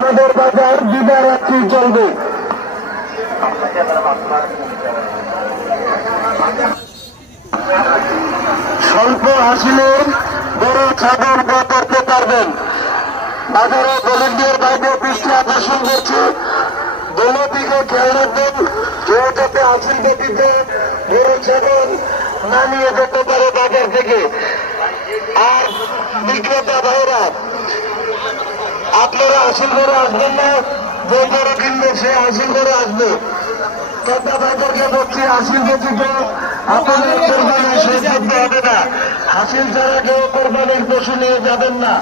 আমাদের বাজার দিবারাত্রি চলবে। স্বল্প হাসিলের বড় ছাগল করতে পারবেন। বাজারে ভলেন্টিয়ার বাইরে বৃষ্টি আকর্ষণ করছে, দোনো দিকে খেয়াল রাখবেন। কেউ যাতে হাসিল গতিতে বড় ছাগল নামিয়ে যেতে পারে বাজার থেকে। আর বিক্রেতা ভাইরা, আপনারা হাসিল করে আসবেন না, যে বড় কিনবে সে হাসিল করে আসবে। ক্রেতা ভাইদেরকে বলছি, হাসিল গতিতে আপনাদের কোরবানি শেষ করতে হবে না। হাসিল ছাড়া কেউ কোরবানির পশু নিয়ে যাবেন না।